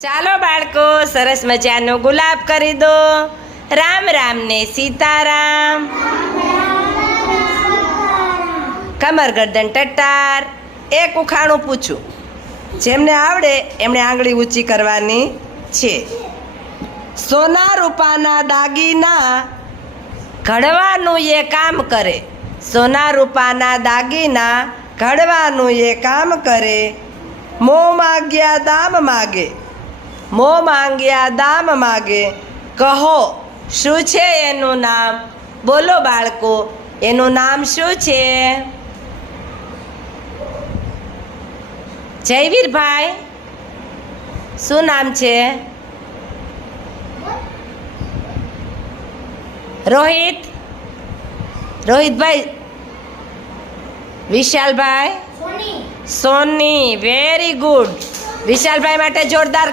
ચાલો બાળકો, સરસ મજાનો ગુલાબ કરી દો. રામ રામ ને સીતારામ. કમર ગરદન ટટ્ટાર. એક ઉખાણું પૂછું, જેમને આવડે એમણે આંગળી ઊંચી કરવાની છે. સોના રૂપાના દાગીના ઘડવાનું એ કામ કરે. સોના રૂપાના દાગીના ઘડવાનું એ કામ કરે. મોં માગ્યા દામ માગે. મોં માંગ્યા દામ માગે. કહો શું છે એનું નામ? બોલો બાળકો, એનું નામ શું છે? જયવીરભાઈ, શું નામ છે? રોહિત, રોહિતભાઈ. વિશાલભાઈ, સોની. Very good. વિશાલભાઈ માટે જોરદાર